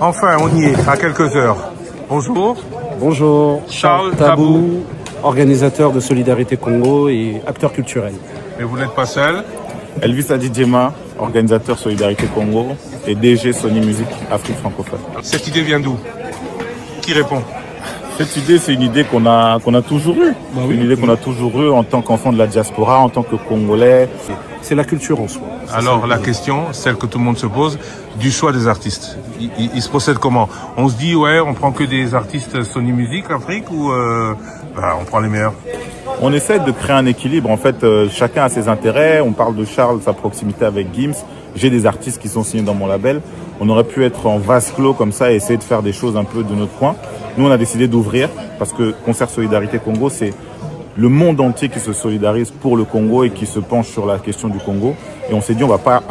Enfin, on y est, à quelques heures. Bonjour. Bonjour, Charles Tabou, organisateur de Solidarité Congo et acteur culturel. Et vous n'êtes pas seul? Elvis Adidjema, organisateur Solidarité Congo et DG Sony Music Afrique francophone. Cette idée vient d'où? Qui répond? Cette idée, c'est une idée qu'on a toujours eue. Une idée qu'on a toujours eue en tant qu'enfant de la diaspora, en tant que Congolais. C'est la culture en soi. Alors la question, celle que tout le monde se pose, du choix des artistes. Il se procède comment? On se dit, ouais, on prend que des artistes Sony Music Afrique ou on prend les meilleurs? On essaie de créer un équilibre. En fait, chacun a ses intérêts. On parle de Charles, sa proximité avec Gims. J'ai des artistes qui sont signés dans mon label. On aurait pu être en vase clos comme ça et essayer de faire des choses un peu de notre coin. Nous, on a décidé d'ouvrir parce que Concert Solidarité Congo, c'est le monde entier qui se solidarise pour le Congo et qui se penche sur la question du Congo. Et on s'est dit, on va pas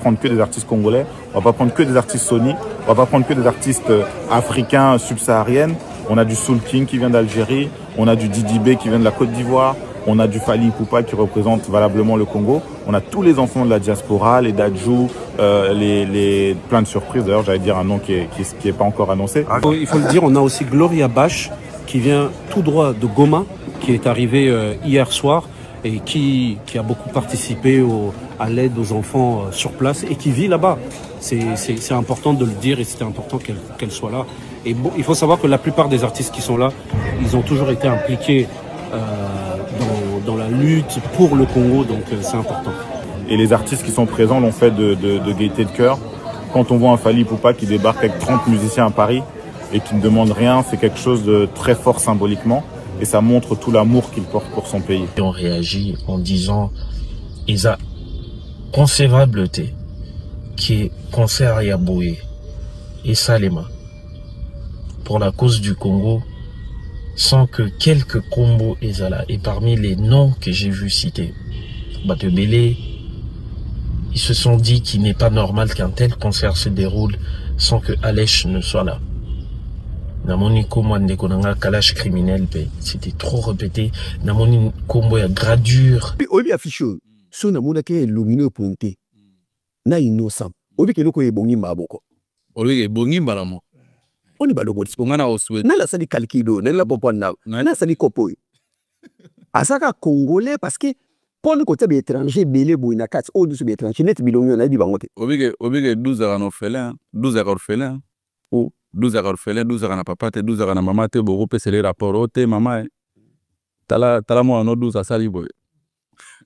prendre que des artistes congolais, on va pas prendre que des artistes Sony, on va pas prendre que des artistes africains subsahariennes. On a du Soul King qui vient d'Algérie, on a du Didi B qui vient de la Côte d'Ivoire, on a du Fally Ipupa qui représente valablement le Congo. On a tous les enfants de la diaspora, les Dadju, plein de surprises. D'ailleurs, j'allais dire un nom qui est pas encore annoncé. Il faut le dire, on a aussi Gloria Bash qui vient tout droit de Goma, qui est arrivé hier soir et qui a beaucoup participé à l'aide aux enfants sur place et qui vit là-bas. C'est important de le dire et c'était important qu'elle soit là. Et bon, il faut savoir que la plupart des artistes qui sont là, ils ont toujours été impliqués dans la lutte pour le Congo, donc c'est important. Et les artistes qui sont présents l'ont fait de gaieté de cœur. Quand on voit un Fally Ipupa qui débarque avec 30 musiciens à Paris et qui ne demande rien, c'est quelque chose de très fort symboliquement. Et ça montre tout l'amour qu'il porte pour son pays. Et on réagit en disant Isa concevable qui est concert à Yaboué et Salema pour la cause du Congo sans que quelques combos Ezala. Et parmi les noms que j'ai vu citer, Batebele, ils se sont dit qu'il n'est pas normal qu'un tel concert se déroule sans que Alech ne soit là. Namoni kombo ndeko nanga kalash criminel pe c'était trop répété. Namoni kombo ya gradure. Obi affiche so namona ke lumino ponte na innocent. Obi ke loko ebongi maboko. Obi ke bongi mbalamo. Oni baloko ngana oswe. Na la sali calculo, na la popo na. Na sali kopo. Asaka congolais parce que pour le côté étranger belé boina kat o du étranger net bilonyo na di bangote. Obi ke 12 ans orphelin, 12 ans orphelin. 12 heures orphelin, 12 heures na papa, 12 heures na maman, te beaucoup pèse les rapports, te maman, tala moi no 12 à sali boy.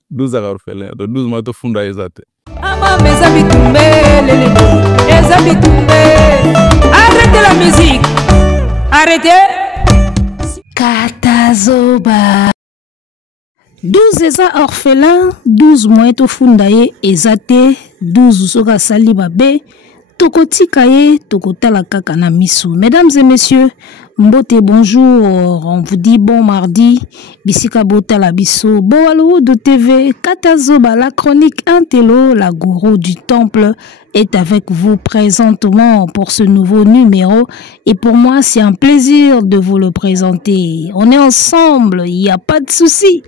12 heures orphelin, de 12 mois to funda ezate. Ama mes amis tombés, les amis tombés. Arrêtez la musique. Arrêtez. Katazoba. 12 eza orphelin, 12 mois to funda ezate, 12 soka sali babe. Tokotika ye, tokotala kaka na miso. Mesdames et messieurs, mbote bonjour, on vous dit bon mardi, bisika botala biso, Boalo de TV, Katazoba, la chronique Intello, la gourou du temple, est avec vous présentement pour ce nouveau numéro. Et pour moi, c'est un plaisir de vous le présenter. On est ensemble, il n'y a pas de souci.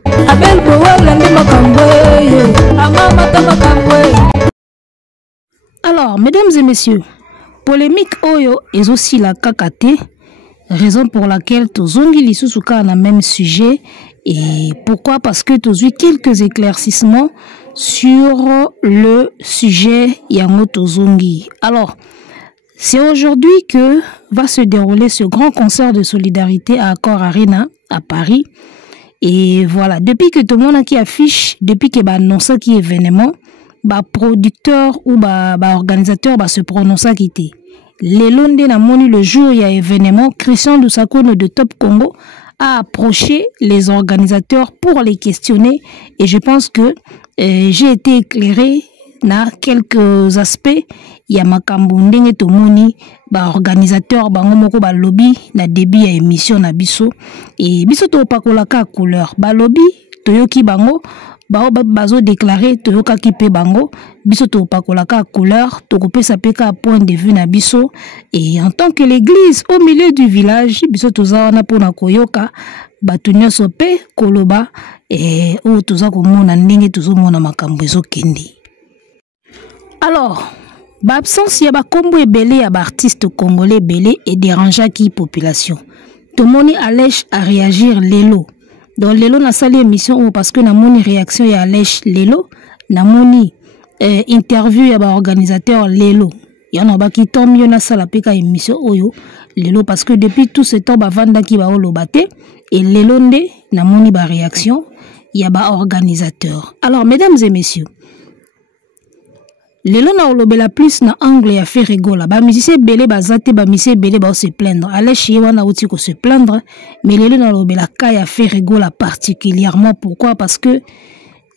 Alors, mesdames et messieurs, polémique Oyo est aussi la kakate, raison pour laquelle Tozongi Lisusuka a le même sujet. Et pourquoi? Parce que Tozu quelques éclaircissements sur le sujet Yango Tozongi. Alors, c'est aujourd'hui que va se dérouler ce grand concert de solidarité à Accor Arena à Paris. Et voilà, depuis que tout le monde qui affiche, depuis que annonce qui événement, producteur ou organisateur se prononce à quitter. Les lundis n'a moni le jour il y a événement, Christian Dusakono de Top Congo a approché les organisateurs pour les questionner et je pense que j'ai été éclairé dans quelques aspects. Il y a makambo ndenge to moni organisateur bango moko lobby na début ya émission na biso et biso to pakolaka couleur lobby toyoki bango bazo déclaré toyoka kipe bango biso to pakolaka couleur to kopesa peka point de vue na biso et en tant que l'église au milieu du village biso toza na pona koyoka batu nyonso pe koloba et o toza komona ndenge tozomona makambo ezokende. Alors Ba absence ya ba kombo ebele ya ba artiste congolais belé et dérangea qui population. Tomoni Alèche à réagir lelo. Donc lelo na sali émission parce que na moni réaction ya Alèche lelo, na moni interview ya ba organisateur lelo. Yana ba ki tombe yo na sala peka émission oyo lelo parce que depuis tout ce temps ba vanda ki ba olobate et lelo nde na moni ba réaction ya ba organisateur. Alors mesdames et messieurs, lelo na olobela plus na angle ya fait rigola ba musicien belé bazate ba musicien belé ba se plaindre Alèche wana uti ko se plaindre mais lelo na olobela ka ya fait rigola particulièrement. Pourquoi? Parce que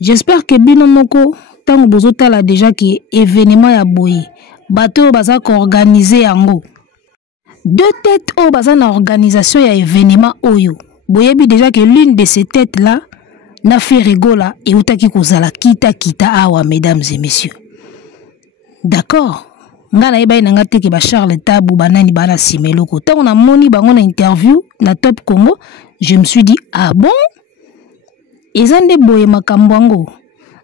j'espère que bino moko tango bozotala déjà ki événement ya boye bato baza ko organiser yango deux têtes o baza na organisation ya événement oyo boyebi déjà que l'une de ces têtes là na fait rigola et utaki kozala kita awa mesdames et messieurs. D'accord, nga na yeba inanga teke ba Charles Tabu banani bana simeloko. Tant on a moni bango na interview na Top Congo, je me suis dit ah bon? Ezande boye makambwango.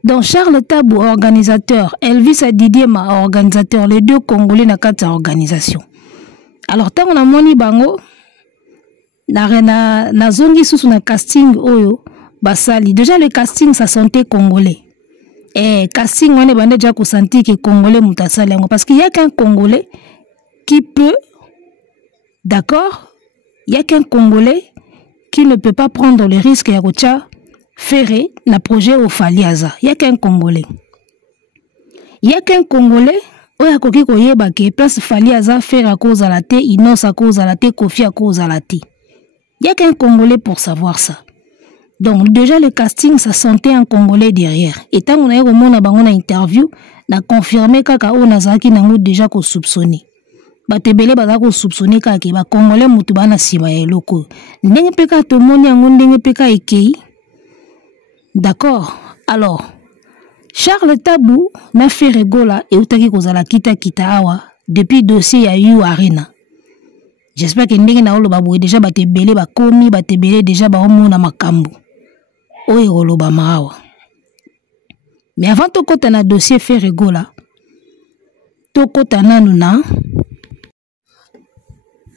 Donc Charles Tabu organisateur, Elvis Didier ma organisateur, les deux Congolais na kata organisation. Alors tant on a moni bango na zongi sous na casting oyo basali. Déjà le casting ça sentait congolais. Casting on est bandé déjà qu'on sentit que Congolais moutasali parce qu'il y a qu'un Congolais qui peut, d'accord, il y a qu'un Congolais qui ne peut pas prendre le risque ya kocha faire na projet au Faliaza. Il y a qu'un Congolais. Il y a qu'un Congolais oya koki koyeba ke place Faliaza faire à cause à la té, Inos à cause à la té, Kofi à cause à la té. Il y a qu'un Congolais pour savoir ça. Donc déjà le casting ça sentait un Congolais derrière. Et tant on a eu au monde na interview, na confirmé kaka o nazaki nango déjà ko soupçonné. Batebele baza ko soupçonné kaka ba Congolais mutu bana sima ya loko. Ndenge peka to moni yango ndenge peka ekei. D'accord. Alors Charles Tabu na fait rigola et utaki kozala kita awa depuis dossier ya You Arena. J'espère que ndenge na olo baboué déjà batebele ba komi batebele déjà ba omona makambo. Oye mawa. Mais avant de côté na dossier fait rigola, to côté na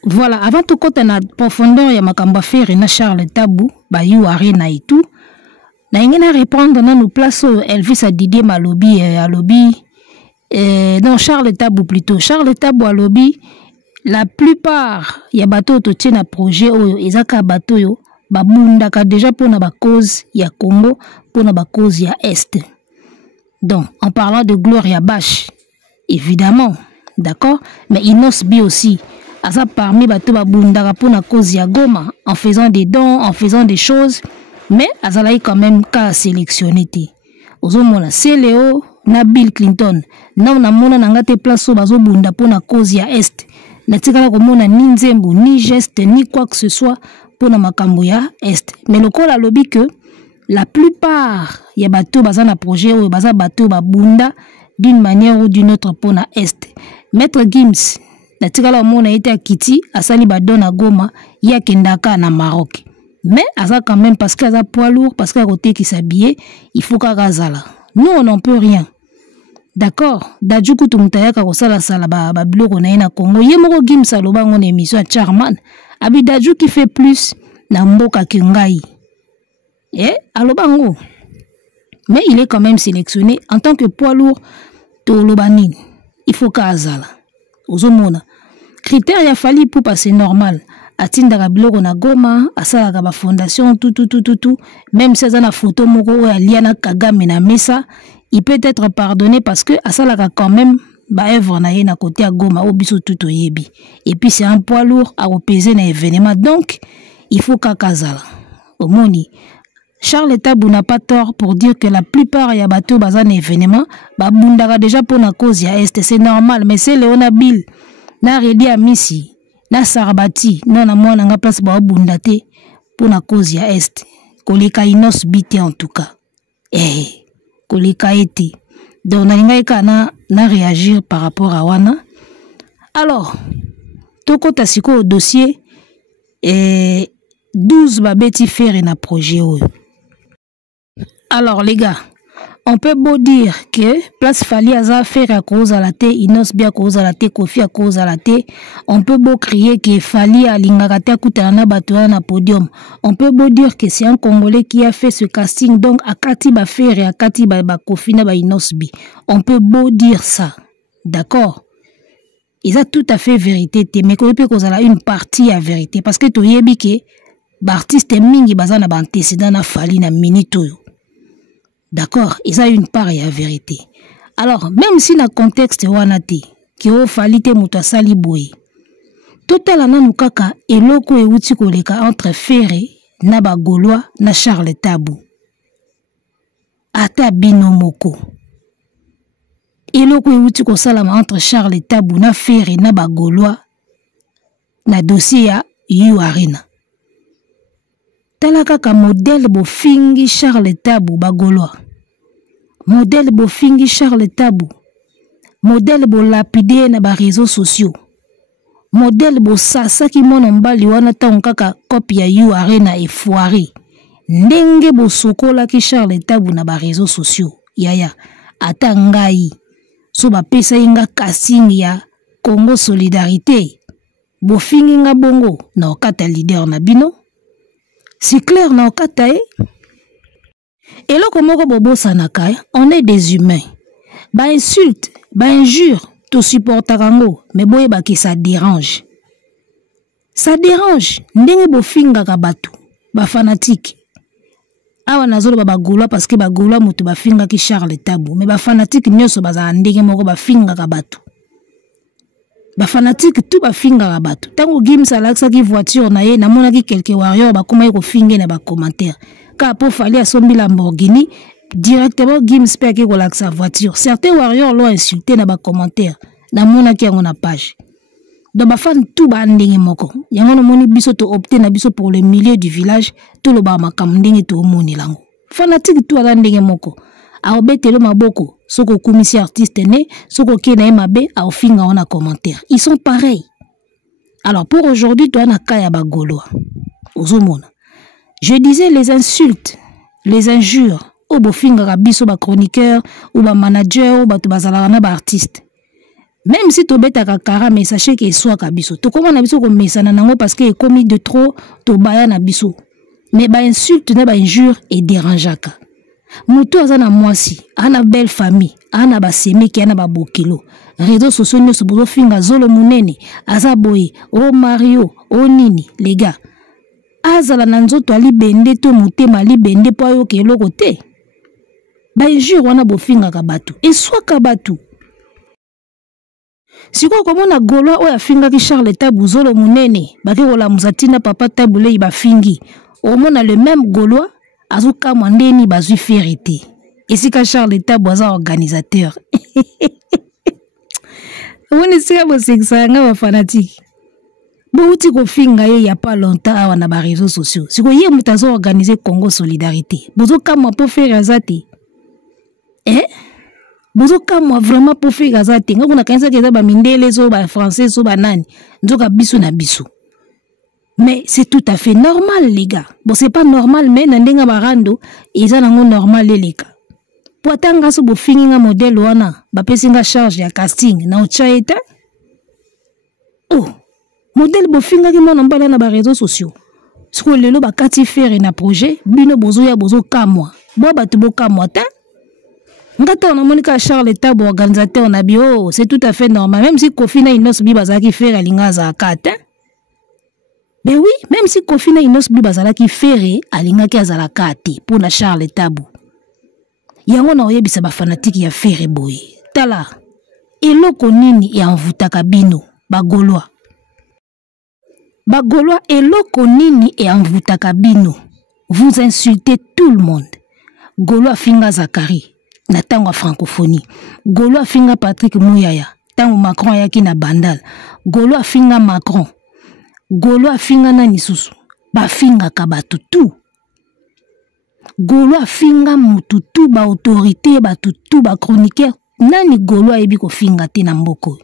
voilà, avant de côté na profondeur ya makamba faire na Charles Tabu ba You Arena et tout, na ingena répondre na nous place Elvis Didier malobi alobi non Charles Tabu plutôt Charles Tabu alobi la plupart ya bateau to tient projet oyo ezaka bateau yo babundaka déjà pour na ba cause ya Congo pour na ba cause ya Est. Donc en parlant de Gloria Bash évidemment, d'accord, mais Inos Bi aussi asa parmi bateau babundaka pour na cause ya Goma en faisant des dons, en faisant des choses, mais azalai quand même ka sélectionné té. Ozomona c'est Léo na Bill Clinton na mona nanga te place so bazo bunda pour na cause ya Est. Na tikala komona ni nzembo ni geste ni quoi que ce soit pour na makambo ya Est. Mais le col a lobby que la plupart ya bateau baza na projet ou baza bateau babunda d'une manière ou d'une autre pour na Est. Maître Gims na tikala mona été à Kiti asali badona Goma ya kendaka na Maroc. Mais asa quand même parce qu'il a poids lourd parce qu'à côté qui s'habille, il faut qu'à Gazala. Nous on n'en peut rien. D'accord, dajuku tumutayaka kosala sala ba biloko na ina Congo. Yemoko Gims aloba ngone émission à Charman. Abi daju qui fait plus na mboka kingai. Aloba ngo. Mais il est quand même sélectionné en tant que poids lourd to lobanine. Il faut qu'azala. Ozomona. Critère ya fali pour passer normal. Atindaka biloko na Goma, asalaka ba fondation tout. Même si na photo moko ya Liana Kagame na Mesa, il peut être pardonné parce que asalaka quand même ba œuvre na ye na côté à Goma au biso tout yebi. Et puis c'est un poids lourd à repeser na événement, donc il faut kakazala. Omoni Charles Tabu n'a pas tort pour dire que la plupart ya bateau bazan événement ba bundaka déjà pour na cause ya Est, c'est normal, mais c'est Léona Bill na Redi Amisi na Sarbati non na mwana nga place ba bundate pour na cause ya Est. Koleka Inos bité en tout cas. Koleka été. Donc na réagir par rapport à wana. Alors toko tasiko au dossier 12 babeti faire na projet oyo. Alors les gars, On peut beau dire que place Fali Aza faire à cause à la thé, Inos bien à cause à la thé, Kofi à cause à la thé. On peut beau crier que Fali a l'ingagate Koutana Batoua na podium. On peut beau dire que c'est un Congolais qui a fait ce casting, donc Akati ba faire et Akati ba Kofi na ba Inos bi. On peut beau dire ça. D'accord? Ils ont tout à fait vérité, mais qu'on peut causer une partie à vérité. Parce que tu yebi que l'artiste mingi bazana ba antécédent na Fali na minito yo. D'accord, ils ont une part à vérité. Alors, même si dans le contexte wanate, qui a fallu te mutasali boy, total ananu kaka eloko e uti koleka entre Ferré, Naba Gaulois, na Charles Tabou. Ata binomoko. Eloko e uti ko salama entre Charles Tabou na Ferré, Naba Gaulois, na dossier ya Yu Arena. Talakaka modèle bo fingi Charles Tabou bagolois. Modèle bo fingi Charles Tabou. Modèle bo lapidé na ba réseaux sociaux. Modèle bo sasa ki mona mbali wana ta kaka copie ya Yu Arena e foiré. Ndenge bo sokola ki Charles Tabou na ba réseaux sociaux. Yaya ata ngai so ba pesa inga casting ya Congo Solidarité. Bo fingi nga bongo na okata leader na bino. C'est clair, non, Katae? Et là, comme on est des humains. Bah, insulte, bah, injure, tout supporte à Rango, mais boye bah, que ça dérange. Ça dérange. Ndenge bo finga kabatu, bah, fanatique. Awa nazolo ba Gaulois parce que ba Gaulois mutu ba finga ki Charles Tabou, mais ba fanatique nyoso baza ndenge moko ba finga kabatu. Ba fanatique tout ba finga rabatu. Tango Gims alaksa ki voiture na ye namona ki quelques warriors ba kuma ko finge na ba commentaire. Ka po fali a sombi Lamborghini directement Gims pe ki ko laksa voiture. Certains warriors l'ont insulté na ba commentaire. Namona ki ngona page. Donc ba fan tout ba ndenge moko. Yango no moni biso to opter na biso pour le milieu du village tout le ba makam ndenge to moni lango. Fanatique tout ala ndenge moko. A obetelo maboko. Soko komisi artiste né, soko kena mabe a ofinga on a commentaire. Ils sont pareils. Alors pour aujourd'hui, toi na kaya ba Gaulois. Ozomona. Je disais les insultes, les injures, au bofinga ka biso ba chroniqueur ou ba manager ou ba to bazala na ba artiste. Même si to beta ka kara mais sachez que soit ka biso. To comment na biso ko mesana nango parce que commis de trop to baya na biso. Mais ba insulte na ba injure et dérangeaka. Mutu azana mwasi, ana belle famille, ana ba semi ki ana ba bokilo. Réseaux sociaux nyoso bozo finga zolo munene, aza boye, o Mario, o nini, les gars. Azala nanzoto ali bende to mutema ali bende po yo ke eloko te. Ba injure wana bo finga kabatu. Et soit kabatu. Siko komona Gaulois oya finga ki Charles Tabou zolo munene, ba ke kola muzatina papa Tabou ba fingi. O mona le même Gaulois azuka mwandeni bazui ferité. Et si ka Charles Tabou aza organisateur. Woni sika bo seksa nga ba fanatique. Bo uti ko finga ye ya pas longtemps awa na ba réseaux sociaux. Siko ye mutazo organiser Congo Solidarité. Bozo kamwa po faire azate. Bozo kamwa vraiment po faire azate. Nga kuna kanisa keza ba mindele so ba français so ba nani. Nzoka biso na biso. Mais c'est tout à fait normal, les gars. Bon, c'est pas normal, mais nandenga barando, ils ont normal, les gars. Pour attendre ce beau finir un modèle, wana, ba pesinga charge ya casting, na ochaeta. Oh, modèle beau finir qui mon emballé na ba réseaux sociaux. Ce que lelo ba kati faire na projet, bino bozo ya bozo kamwa. Bo ba tubo kamwa ta. Ngata on a monika Charles Tabou organisateur na bio, c'est tout à fait normal. Même si Kofi na Inos bi bazaki faire linga za kata. Ben oui, même si Kofi na Inos bi bazala ki ferré alinga ki azala kati pour na Charles Tabou. Yango na oyebisa ba fanatique ya ferré boy. Tala. Eloko nini ya envutaka bino ba Gaulois. Ba Gaulois eloko nini ya envutaka bino. Vous insultez tout le monde. Gaulois finga Zakari na tango francophonie. Gaulois finga Patrick Mouyaya tango Macron yaki na bandal. Gaulois finga Macron. Gaulois finga nani susu ba finga kabatu tu. Gaulois finga mututu ba autorité ba tutu ba chroniqueur nani Gaulois ebi ko finga te na mboko.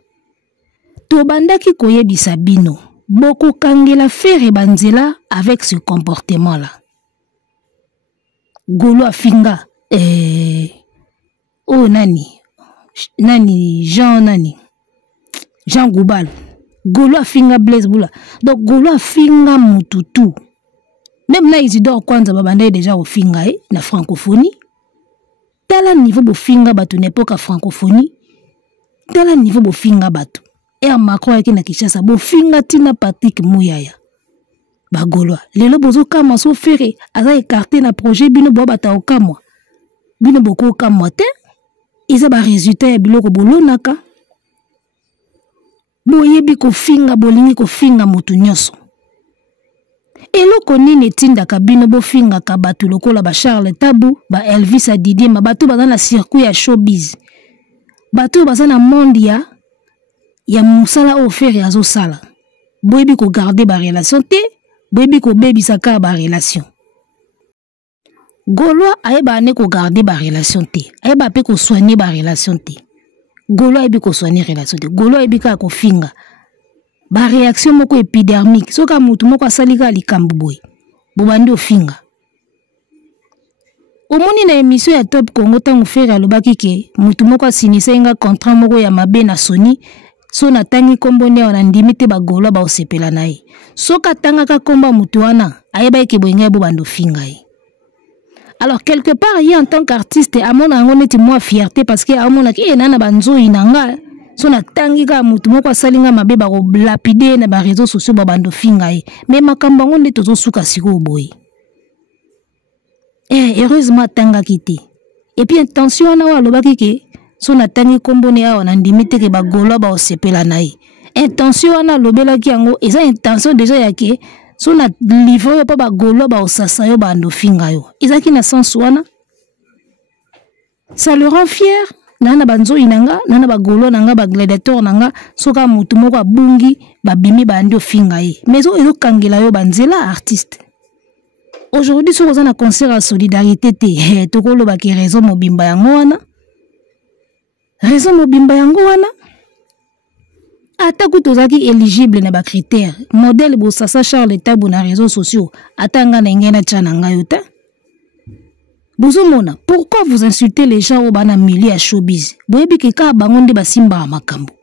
To bandaki koyebisa bino boko kangela faire banzela avec ce comportement là. Gaulois finga oh nani Jean Goubal Golo a finga Blaise Boula donc Golo a finga mututu même là Isidore Kwanza babanda déjà au finga na francophonie tala niveau bo finga batu n'époque francophonie tala niveau bo finga batu et à Macron yaki na Kinshasa bo finga tina Patrick Mouyaya bagolo lelo bozo kama so ferré aza écarté na projet bino bo bata okamwa bino boko okamwa te isa ba résultat ya biloko bolonaka boyebi ko finga bolingi ko finga mutu nyoso eloko nini tindaka bino bo finga ka batu lokola ba Charles Tabu ba Elvis Didier ma batu baza na circuit ya showbiz batu baza na monde ya musala ofere azo sala boyebi ko garder ba relation te boyebi ko bebisaka ba relation Gaulois ayeba ne ko garder ba relation te ayeba pe ko soigner ba relation te Gaulois ayebi ko soigner relation te Gaulois ayebi ka ko finga ba réaction moko épidermique soka mutu moko asalika likambu boy bobandi ofinga omoni na émission ya Top Congo tango faire alobaki ke mutu moko asinisa inga contrat moko ya mabe na Sony so na tangi kombo ne wana ndimi te ba Gaulois ba osepela na ye soka tanga ka komba mutu wana ayeba ke boyenga bobandi ofinga ye. Alors quelque part il en tant qu'artiste amona ngo neti moi fierté parce que amona ke nana banzo inanga so na tangi ka mutu moko asalinga mabe ba ko lapider na ba réseaux sociaux ba bando finga ye mais makamba ngo neti tozo suka siko boy heureusement tanga kité et puis intention na wa lobaki ke so na tangi kombo ne awa na ndimi te ke ba Gaulois ba osepela na ye intention na lobelaki yango eza intention déjà ya ke so na livre yo pa ba Gaulois ba osasa yo bando finga yo ezaki na sens wana ça le rend fier nana banzo inanga nana ba Gaulois nanga ba gladiateur nanga soka mutu moko abungi ba bimi bando finga ye mais ezo kangela yo banzela artiste aujourd'hui so kozana concert à solidarité te tokolo ba ki raison mobimba yango wana ata kutozaki éligible na ba critères modèle bosasa Charles Tabu na réseaux sociaux atanga na ngena tchana ngayo ta bozomona pourquoi vous insultez les gens au bana milieu à showbiz boyebi ke ka bango nde basimba makambo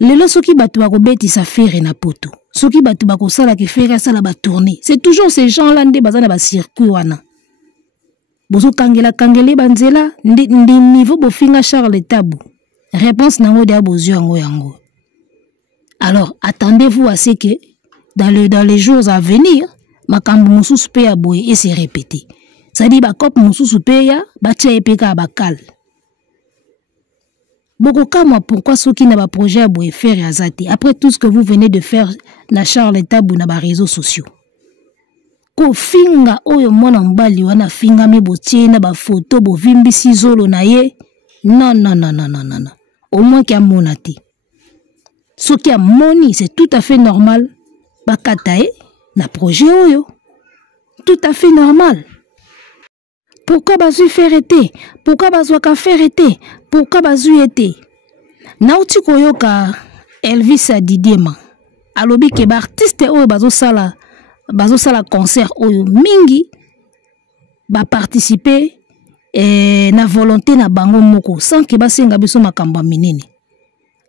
lelo soki batu bakobetisa fere na poto soki batu bakosala ke fere asala ba tourner c'est toujours ces gens là nde bazana ba circuit wana bozo kangela banzela ndi niveau bofinga Charles Tabu réponse nango de bozio yango. Alors attendez-vous à ce que dans les jours à venir makambo mususu pe ya boye et se répéter ça dit ba kop mususu pe ya ba tia epeka bakal boko kama pourquoi soki na ba projet à boye faire azati après tout ce que vous venez de faire na Charles Tabu na ba réseaux sociaux ko finga oyo mona mbali wana finga mi botie na ba photo bo vimbi sizolo na ye non au moins qu'il y a monati ce qui a moni c'est tout à fait normal bakatae na projet oyo tout à fait normal pourquoi bazu faire été pourquoi bazu ka faire été pourquoi bazu été nauti koyoka Elvis Didier alobi ke ba artiste oyo bazo sala concert oyo mingi ba participer na volonté na bango moko sans que basenga biso makambo minene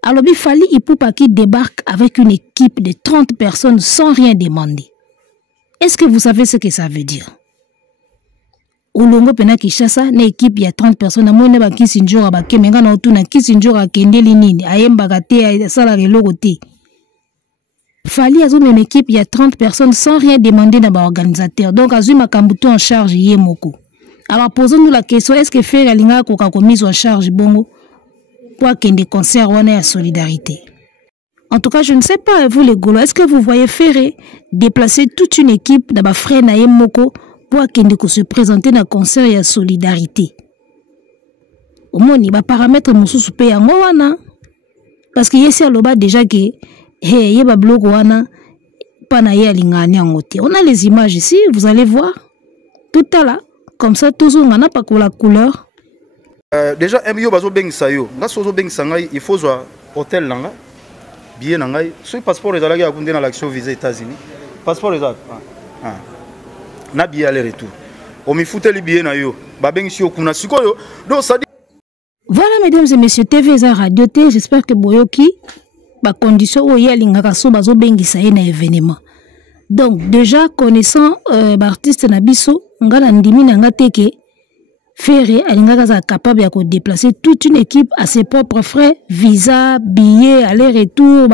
alobi Fally Ipupa qui débarque avec une équipe de 30 personnes sans rien demander. Est-ce que vous savez ce que ça veut dire? Olongo pena Kinshasa na équipe ya 30 personnes amone ba Kisinjora ba kemenga na otuna Kisinjora kendeli nini ayemba kate sala reloko te. Fally azo une équipe ya 30 personnes sans rien demander na ba organisateur. Donc azu makambuto en charge ye moko. Alors posons-nous la question, est-ce que faire alinga koka ko mise en charge bongo pour qu'il y ait des concerts ou une solidarité? En tout cas, je ne sais pas, vous les Gaulois, est-ce que vous voyez Ferré déplacer toute une équipe de frère Naïm Moko pour qu'il se présenter dans le concert et la solidarité? Au moins, il va paramètre Moussou Soupé en Moana. Parce qu'il y a ici à l'oba déjà que il y a un blog Wana, pas naïe à l'ingani en côté. On a les images ici, vous allez voir. Tout à l'heure, comme ça, tous on n'a pas que la couleur. Déjà, MIO bazo beng sayo. Nga sozo beng sangay, il faut un hôtel langa. Bien nangay. Ce passeport les alagi a dans l'action visa États-Unis. Passeport les a. Na billet aller retour. omifuteli billet na yo babengisi yo kuna sikoyo donc ça dit. Voilà mesdames et messieurs, TV za radio T, j'espère que boyoki ba condition o yalingaka so bazo bengisa ye na événement. Donc déjà connaissant l'artiste Nabiso, ngana ndimi na ngateke Ferré alingaka za capable ya ko déplacer toute une équipe à ses propres frais, visa, billets, aller-retour,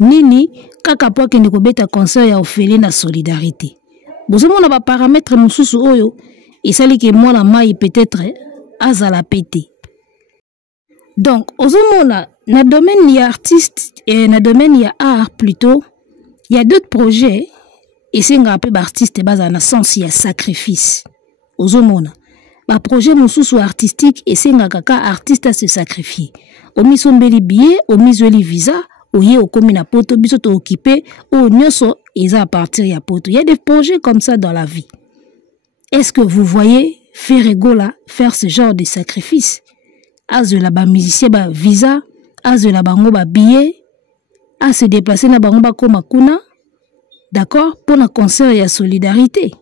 nini kaka po ke ndiko beta concert ya ofele na solidarité. Bozomo na ba paramètres mususu oyo esali ke mwana mai peut-être azala pété. Donc ozomona na domaine ya artiste et na domaine ya art plutôt, il y a d'autres projets et c'est un peu d'artiste basé na sens ya sacrifice. Ozomona ba projet mususu artistique et c'est un kaka artiste à se sacrifier. Omisombeli billet, omizoli visa, oye okomi na poto biso to occupé o nyoso eza à partir ya poto. Il y a des projets comme ça dans la vie. Est-ce que vous voyez Ferregola faire ce genre de sacrifice? Azola ba musicien ba visa, azola bango ba billet, à se déplacer na bango ba koma kuna, d'accord, pour un concert et la solidarité.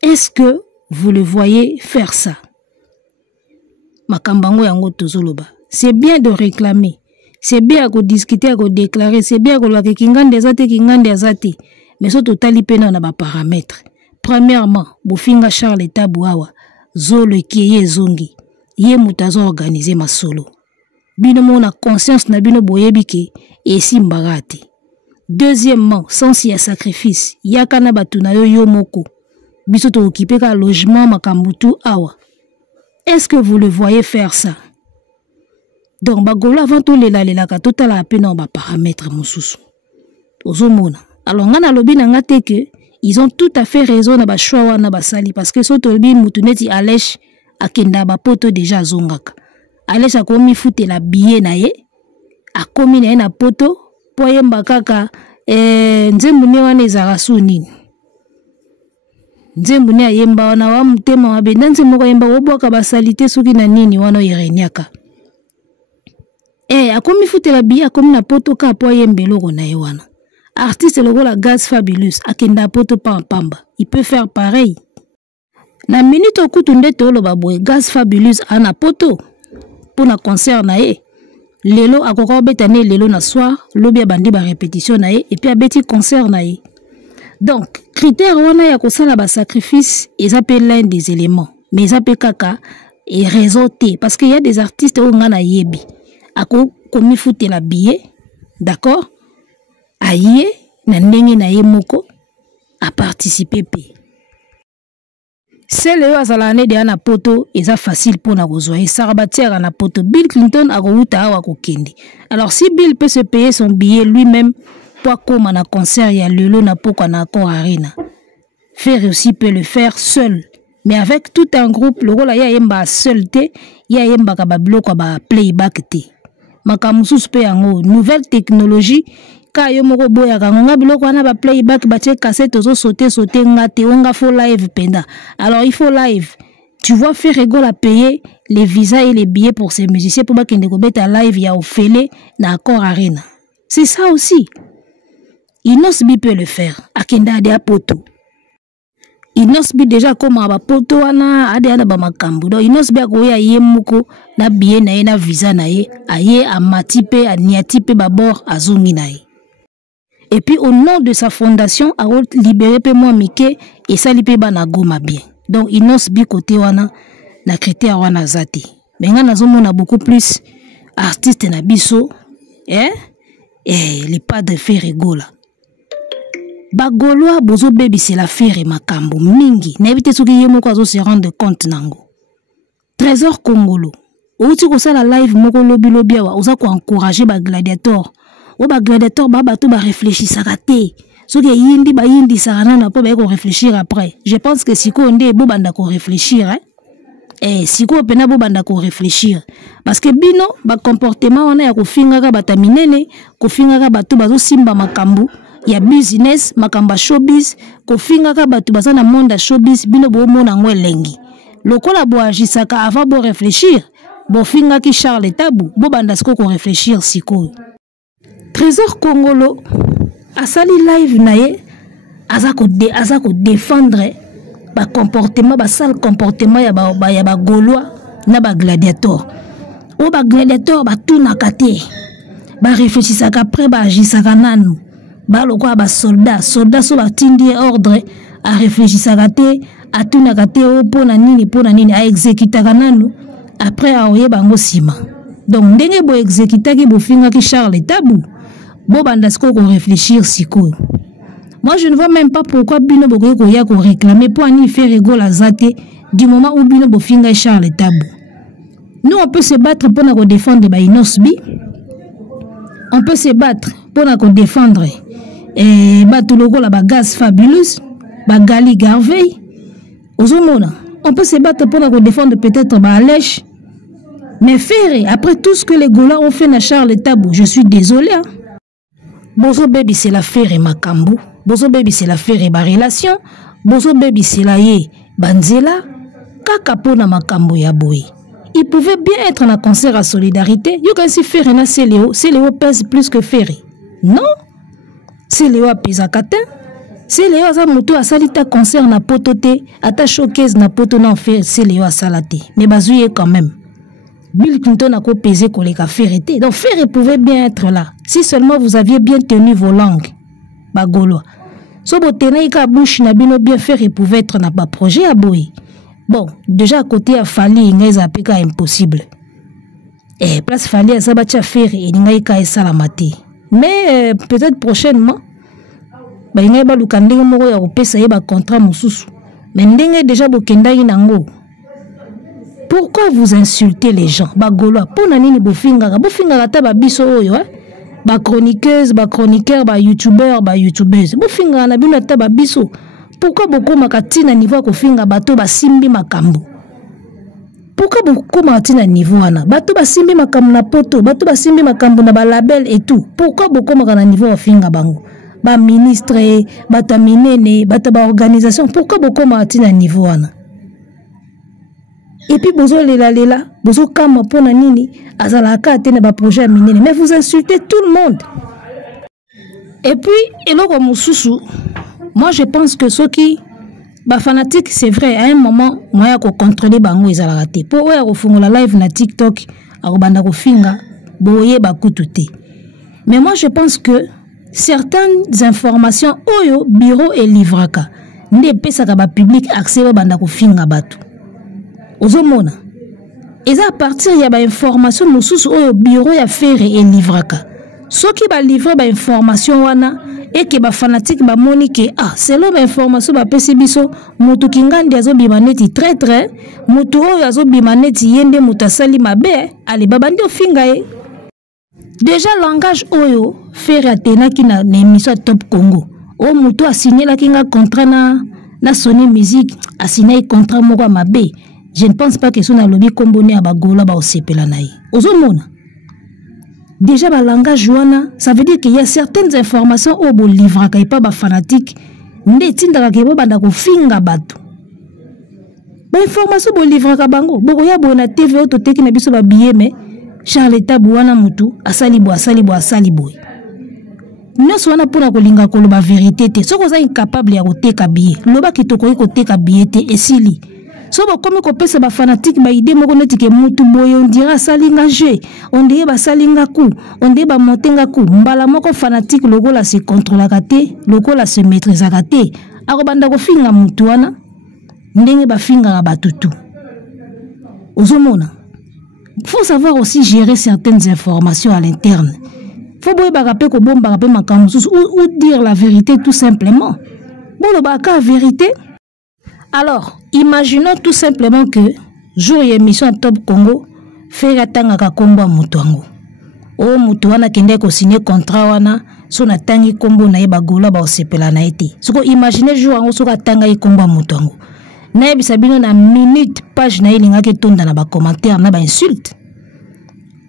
Est-ce que vous le voyez faire ça? Makambango yango tozoloba. C'est bien de réclamer, c'est bien de discuter, de déclarer, c'est bien de kingande azate, mais so totali pena na ba paramètres. Premièrement, bofinga Charles Tabouawa, zolo kiye zongi. Ye mutazo organiser ma solo. Bino mona conscience na bino boyebike et simbagate. Deuxièmement, sans y a sacrifice, yakana batuna yo moko. Biso to occupé ka logement makambutu awa. Est-ce que vous le voyez faire ça? Donc bagolo avant tout lela ka totala apena ba paramètres mususu. Ozomona. Alors ngana lobi na ngate que ils ont tout à fait raison na ba choix wana basali parce que so tolbi mutuneti alèche akenda ba poto déjà zongaka. Alèche akomi futela billet na ye. Akomi na ye na poto po yemba kaka nzembu ne wana ezaka su nini. Nzembu ne ayemba wana wa mutema wa benda nzembu ko yemba obwaka basalite soki na nini wana yereniaka. Akomi futela billet akomi na poto ka po yembelo na ye wana. Artiste lokola Gaz Fabulous akenda poto pa pamba. Il peut faire pareil. Na minute okutunde tolo babwe Gaz Fabulous ana poto pour na concert na ye. Lelo akoko betane lelo na soir, lobi bandi ba répétition na ye et puis abeti concert na ye. Donc, critère wana ya kosala ba sacrifice, ils appellent l'un des éléments. Mais ils appellent kaka et raison T parce qu'il y a des artistes où ngana yebi. Ako komi fute la billet, d'accord? Aye na ndenge na ye moko a participer pe. C'est le azalane de ana poto eza facile pour na gozoyer sarabatière na poto. Bill Clinton a routa awa kokende. Alors si Bill peut se payer son billet lui-même pour comme na concert ya lelo na poko na ko arena. Faire aussi peut le faire seul. Mais avec tout un groupe, le rôle ya yemba seul te, ya yemba ka ba bloc ba playback te. Makamusus pe yango nouvelle technologie ka yo moko boya kangonga biloko wana ba playback ba che cassette ozo sauter ngate onga fo live penda. Alors il faut live. Tu vois Ferregola payer les visas et les billets pour ces musiciens pour ba kende ko beta live ya ofele na Accor Arena. C'est ça aussi. Inosbi peut le faire. Akenda de apoto. Inosbi déjà comme ba poto wana ade ana ba makambu. Donc Inosbi akoya yemuko na billet na ye na visa na ye aye amatipe aniatipe babor azungi na ye. Et puis au nom de sa fondation a libéré pe moi Mike et ça lipe bana goma bien. Donc Inosbi côté wana na critère wana zate. Mais nga nazomona beaucoup plus artiste na biso les pas de Ferregola. Bagoloa bozo baby c'est la faire makambo mingi na ebite soki yemoko azo se rendre compte nango. Trésor Congolo outi ko sala live moko lobi awa oza ko encourager ba gladiator o ba gladiator ba bato ba réfléchir te soki yindi sarana na po ba ko réfléchir après. Je pense que siko nde bo banda ko réfléchir siko pena bo banda ko réfléchir parce que bino ba comportement wana ya ko finga ka bataminene ko finga ka bato bazo simba makambo ya business makamba showbiz ko finga ka bato bazana monde showbiz bino bo mona ngwe lengi lokola bo agisaka avant bo réfléchir bo finga ki Charles Tabou bo banda sko ko réfléchir siko. Trésor Congolo asali live na ye azako défendre ba comportement ba sale comportement ya ba Gaulois na ba gladiateur o ba gladiateur ba tunaka te ba réfléchissaka après ba agisaka nanu ba lokwa ba soldat so ba tindi ordre a réfléchissaka te a tunaka te o pona nini a exécutaka nanu après a oye bango sima donc ndenge bo exécutaki bo finga ki Charles Tabu bo bandasko ko réfléchir siko. Moi je ne vois même pas pourquoi bino bo ko réclamer pour ani faire égale à zate du moment où bino bo finga Charles Tabu. Nous on peut se battre pour nous défendre ba Inosbi. On peut se battre pour nous défendre et battre le la Gaz Fabulous, ba Gali Garvey. On peut se battre pour nous défendre peut-être ba Alèche. Mais faire après tout ce que les Gaulois ont fait à Charles Tabu, je suis désolé. Hein? Bozo baby c'est l'affaire et Makambu. Bozo baby c'est l'affaire et ba relation. Bozo baby c'est la ye Banzela. Kaka pona Makambu ya boy. Il pouvait bien être en concert à solidarité. You can see Ferré na Céléo. Céléo pèse plus que Ferré. Non? Céléo a pèse à Katin. Céléo a moto a salita concert na potote. A ta showcase na poto na fait Céléo a salate. Mais bazouye quand même. Bill Clinton a quoi pesé qu'on les a Ferré. Donc Ferré pouvait bien être là. Si seulement vous aviez bien tenu vos langues. Bagolo. So botene ka bouche na bino bien Ferré pouvait être na pas projet à boy. Bon, déjà à côté à Fali, il y a un impossible. Et place Fali à Zabacha Ferré, il y a un salamate. Mais peut-être prochainement, il y a un contrat moussous. Mais il y a déjà un pourquoi vous insultez les gens? Bagolo, pour nani bofinga ta ba biso oyo ba chroniqueuse, ba chroniqueur, ba youtubeur, ba youtubeuse. Bofinga na bino ta ba biso. Pourquoi beaucoup makatina niveau kofinga bato ba simbi makambo? Pourquoi beaucoup makatina niveau ana? Bato ba simbi makambo na poto, bato ba simbi makambo na ba label et tout. Pourquoi beaucoup makana niveau kofinga bango? Ba ministre, bata minene, bata ba organisation. Pourquoi beaucoup makatina niveau ana? Et puis bozo lela bozo kama pona nini azalaka atene ba projet minene. Mais vous insultez tout le monde. Et puis eloko mususu. Moi, je pense que ceux qui sont fanatiques, c'est vrai, à un moment, moi, je contrôler bango ils allaient rater. Pour eux, au fond, la live na TikTok, à Obanda Finga, boye bakutute. Mais moi, je pense que certaines informations, oyo bureau et livraka, ne pesa ka ba public accès au Banda Finga batu. Ozomona. Et à partir il y a ba information mususu oyo bureau ya faire et livraka. Ceux qui ba livrer ba information wana et que ba fanatique ba moni que selon ba information ba pesi biso mutu kingandi azo bimaneti très mutu oyo azo bimaneti yende mutasali mabe ali babandi ofinga e déjà langage oyo faire atena ki na émission Top Congo o mutu a signé la kinga contrat na Sony Music a signé contrat moko mabe. Je ne pense pas que son lobby comboné à bagola ba osepela naï ozomona. Déjà, le langage, ça veut dire qu'il y a certaines informations au bon livre, qu'il n'y a pas de fanatique. N'était-il pas qu'il y a des finga bateau. Information au livre, il y a des TV autotech qui n'a pas de billet, mais Charles Tabu wana mutu asalibo. Nous sommes pour la vérité. Si vous êtes incapable de faire billet, loba ki toko ko teka billet et sili. So comme ko pesa ba fanatique ba idée moko neti ke mutu boye on dira salinga jeu on dirait ba salinga coup on dirait ba montenga coup mbala moko fanatique logo la se contrôle kate logo la se maîtrise kate ako banda ko finga mutu wana ndenge ba finga ba tutu ozomona. Faut savoir aussi gérer certaines informations à l'interne. Faut boye ba rappeler ko bomba rappeler makamousus ou dire la vérité tout simplement. Bon le ba ka vérité. Alors, imaginons tout simplement que jour émission Top Congo fait atanga ka kombo mutuango. O mutuana kende ko signer contrat wana so na tangi kombo na yeba gola ba osepela na été. Soko imaginer jour ango so ka tanga yi kombo mutuango. Na yebisa bino na minute page na ilinga ke tonda na ba commentaire na ba insulte.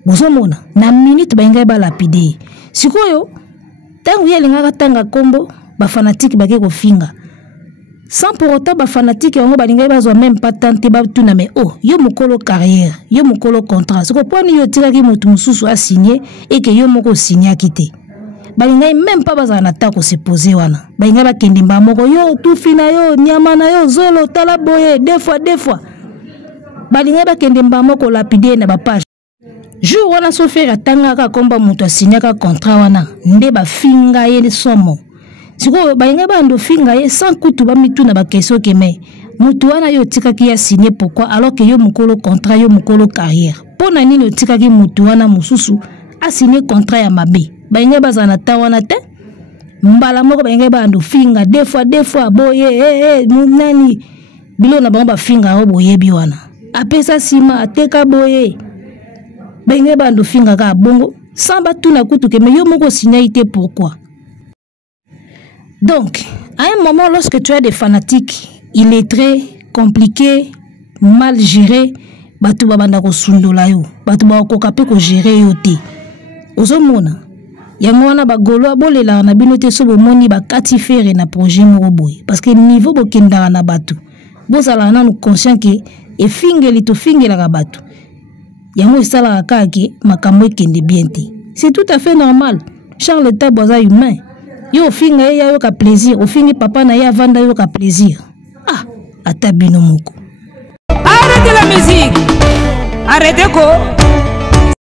Bozomona na minute ba inga ba lapide. Sikoyo tangu yelinga ka tanga kombo ba fanatique ba ke ko finga. Sans pour autant ba fanatique yango balinga bazwa même pas tenter ba tuna mais yo mukolo carrière yo mukolo contrat ce ko poni yo tiraki mutu mususu a signé et que yo moko signé a quitté balingai même pas bazala na ta ko se poser wana balingai bakende mba moko yo tufina yo nyama na yo zolo tala boye deux fois balingai bakende mba moko lapide na ba page jour wana so faire atangaka komba muto asinyaka contrat wana nde bafinga ye somo siko balingai bando finga ye sans kutu ba mitu na ba question ke me mutu wana yo tikaki ya signer pourquoi alors que yo mukolo contrat yo mukolo carrière pona nini tikaki mutu wana mususu a signé contrat ya mabe balingai bazana ta wana te mbala moko balingai bando finga deux fois boye munani bilo na bango bafinga o boye bi wana apesa sima ateka boye balingai bando finga ka bongo sans batuna kutu ke me yo moko signer ite pourquoi. Donc à un moment lorsque tu as des fanatiques il est très compliqué mal géré batu babanda ko sundola yo batu ba ko kapé ko gérer yo te ozomona yango wana bagolo abolela na bino te so bomoni bakati faire na projet moko boye parce que niveau bokendaka na batu bozala nanu conscient ke efingeli to fingela ka batu yango esala kaka makambo ekende bien te c'est tout à fait normal Charles Taboza humain yo finga ya yo ka plaisir ofingi papa na ya vanda yo ka plaisir ata bino moko. Arrêtez la musique, arrêtez quoi.